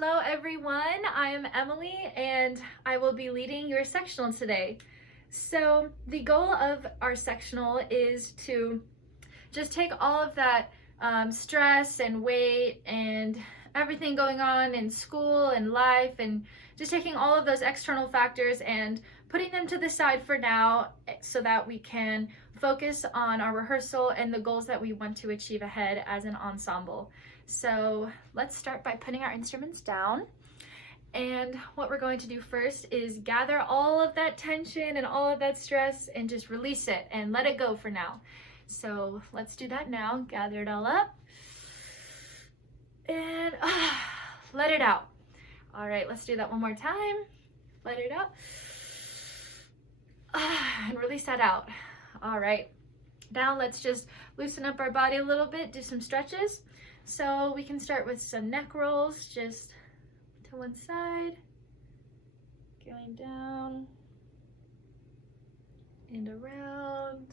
Hello everyone, I am Emily and I will be leading your sectional today. So the goal of our sectional is to just take all of that stress and weight and everything going on in school and life, and just taking all of those external factors and putting them to the side for now so that we can focus on our rehearsal and the goals that we want to achieve ahead as an ensemble. So let's start by putting our instruments down. And what we're going to do first is gather all of that tension and all of that stress and just release it and let it go for now. So let's do that now. Gather it all up and let it out. All right, let's do that one more time. Let it out and release that out. All right, now let's just loosen up our body a little bit, do some stretches. So we can start with some neck rolls, just to one side, going down and around.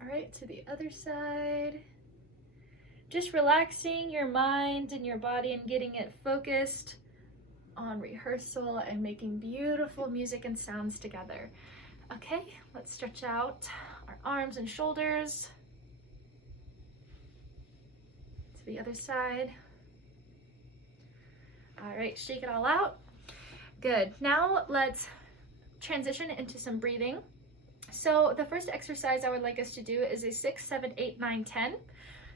All right, to the other side. Just relaxing your mind and your body and getting it focused on rehearsal and making beautiful music and sounds together. Okay, let's stretch out our arms and shoulders. To the other side. All right, shake it all out. Good. Now let's transition into some breathing. So the first exercise I would like us to do is a 6, 7, 8, 9, 10.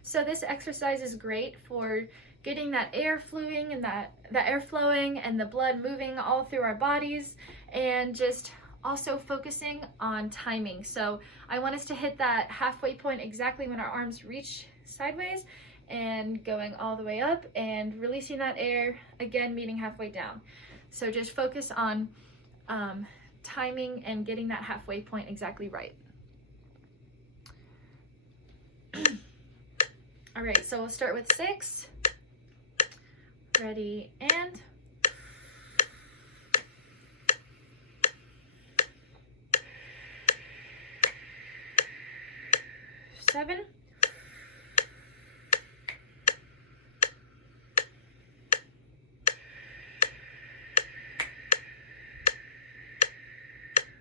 So this exercise is great for getting that air flowing and the blood moving all through our bodies, and just also focusing on timing. So I want us to hit that halfway point exactly when our arms reach sideways, and going all the way up and releasing that air, again meeting halfway down. So just focus on timing and getting that halfway point exactly right. All right, so we'll start with 6. Ready, and 7.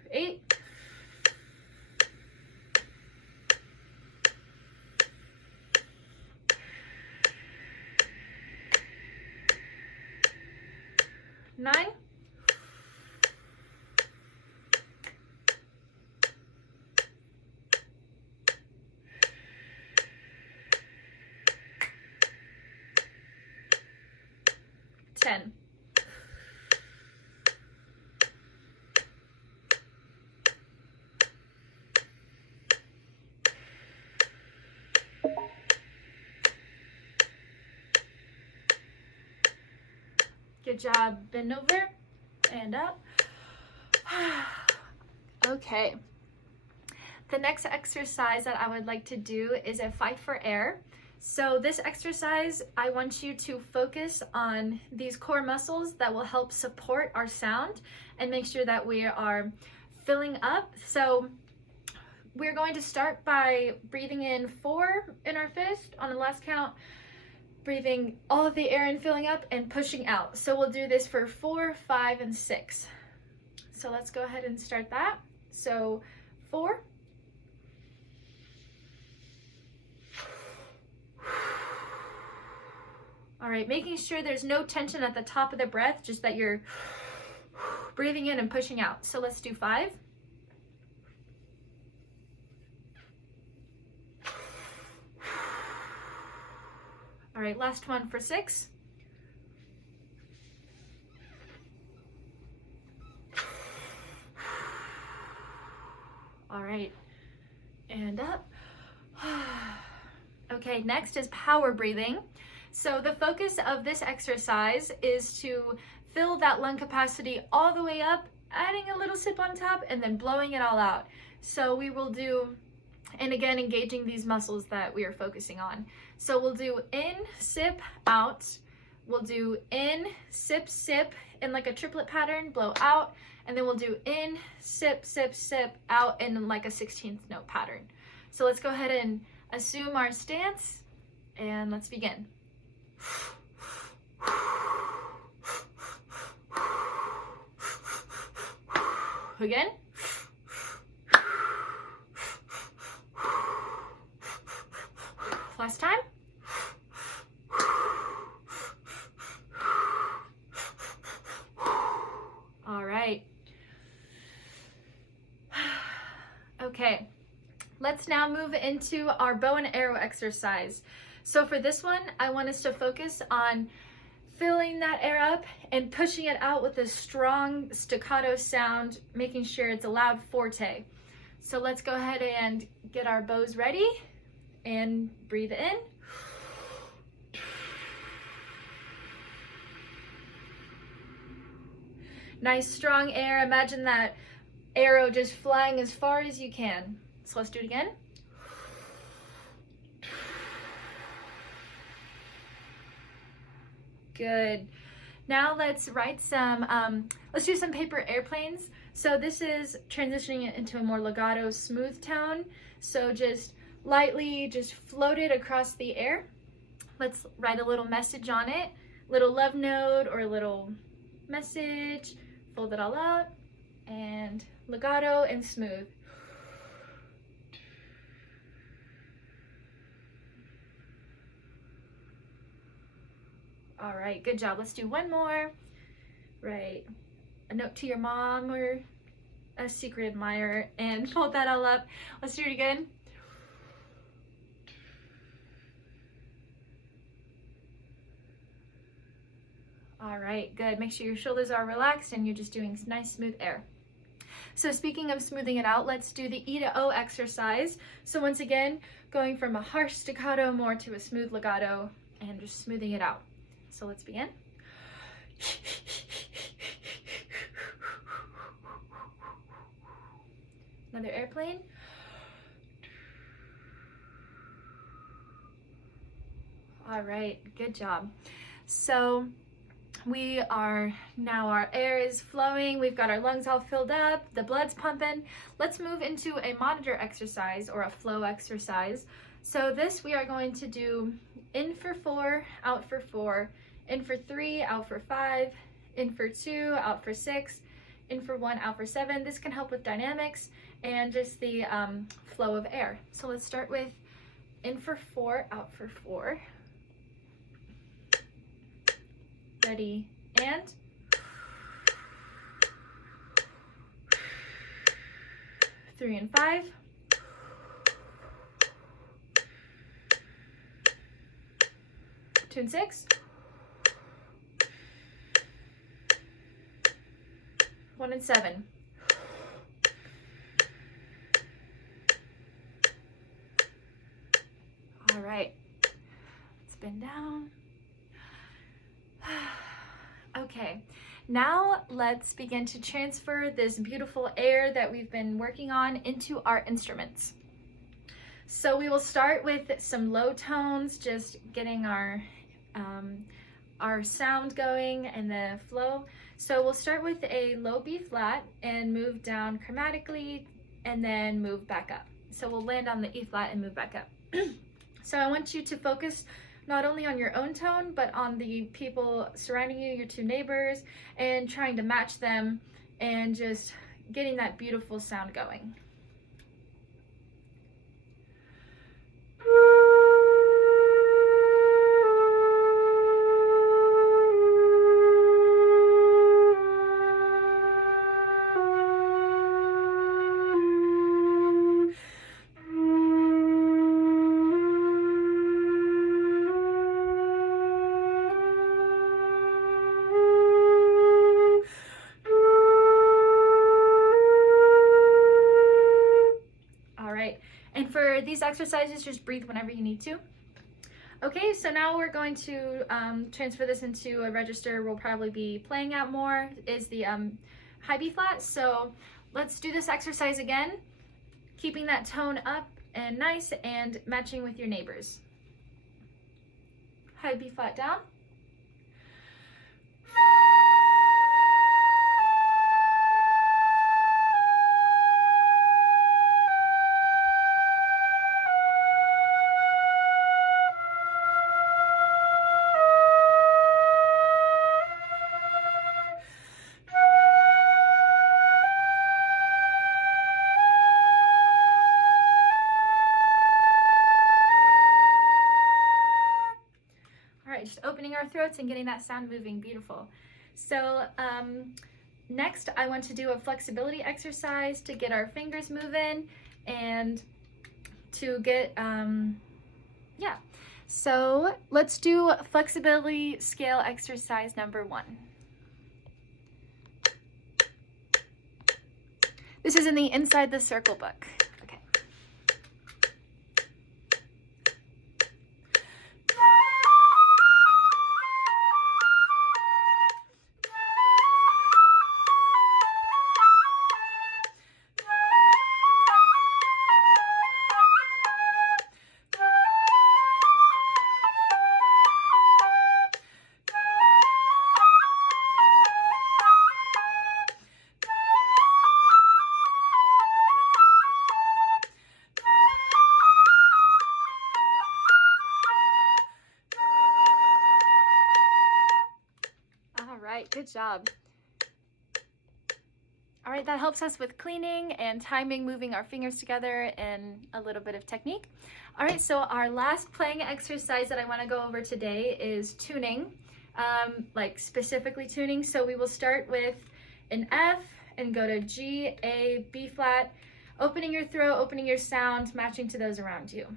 8. 9. 10. Good job. Bend over and up. Okay. The next exercise that I would like to do is a fight for air. So this exercise, I want you to focus on these core muscles that will help support our sound and make sure that we are filling up. So we're going to start by breathing in 4 in our fist on the last count, breathing all of the air in, filling up, and pushing out. So we'll do this for 4, 5, and 6. So let's go ahead and start that. So 4. All right, making sure there's no tension at the top of the breath, just that you're breathing in and pushing out. So let's do 5. All right, last one for 6. All right, and up. Okay, next is power breathing. So the focus of this exercise is to fill that lung capacity all the way up, adding a little sip on top, and then blowing it all out. So we will do, and again, engaging these muscles that we are focusing on. So we'll do in, sip, out. We'll do in, sip, sip, in like a triplet pattern, blow out. And then we'll do in, sip, sip, sip, out in like a 16th note pattern. So let's go ahead and assume our stance, and let's begin. Again. Last time. All right. Okay, let's now move into our bow and arrow exercise. So for this one, I want us to focus on filling that air up and pushing it out with a strong staccato sound, making sure it's a loud forte. So let's go ahead and get our bows ready and breathe in. Nice strong air. Imagine that arrow just flying as far as you can. So let's do it again. Good. Now let's write let's do some paper airplanes. So this is transitioning it into a more legato, smooth tone. So just lightly, just float it across the air. Let's write a little message on it, little love note or a little message, fold it all up, and legato and smooth. All right, good job. Let's do one more. Right, a note to your mom or a secret admirer, and fold that all up. Let's do it again. All right, good. Make sure your shoulders are relaxed and you're just doing nice smooth air. So speaking of smoothing it out, let's do the E to O exercise. So once again, going from a harsh staccato more to a smooth legato and just smoothing it out. So let's begin. Another airplane. All right, good job. So we are now, our air is flowing, we've got our lungs all filled up, the blood's pumping. Let's move into a monitor exercise or a flow exercise. So this we are going to do in for 4, out for 4, in for 3, out for 5, in for 2, out for 6, in for 1, out for 7. This can help with dynamics and just the flow of air. So let's start with in for 4, out for 4. Ready, and 3 and 5. 2 and 6. 1 and 7. All right, spin down. Okay, now let's begin to transfer this beautiful air that we've been working on into our instruments. So we will start with some low tones, just getting our sound going and the flow. So we'll start with a low B flat and move down chromatically and then move back up. So we'll land on the E flat and move back up. So I want you to focus not only on your own tone, but on the people surrounding you, your 2 neighbors, and trying to match them and just getting that beautiful sound going. And for these exercises, just breathe whenever you need to. Okay, so now we're going to transfer this into a register we'll probably be playing at more, is the high B flat. So let's do this exercise again, keeping that tone up and nice and matching with your neighbors. High B flat down. our throats and getting that sound moving. Beautiful. So next I want to do a flexibility exercise to get our fingers moving and to get, yeah. So let's do flexibility scale exercise number 1. This is in the Inside the Circle book. Okay. Good job. All right, that helps us with cleaning and timing, moving our fingers together, and a little bit of technique. All right, so our last playing exercise that I want to go over today is tuning, like specifically tuning. So we will start with an F and go to G, A, B flat, opening your throat, opening your sound, matching to those around you,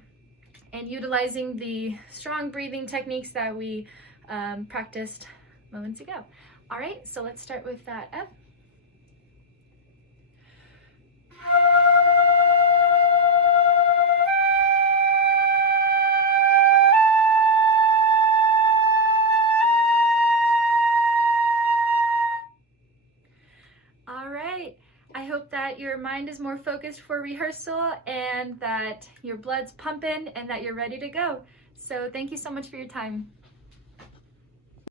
and utilizing the strong breathing techniques that we practiced moments ago. All right, so let's start with that F. All right, I hope that your mind is more focused for rehearsal and that your blood's pumping and that you're ready to go. So thank you so much for your time.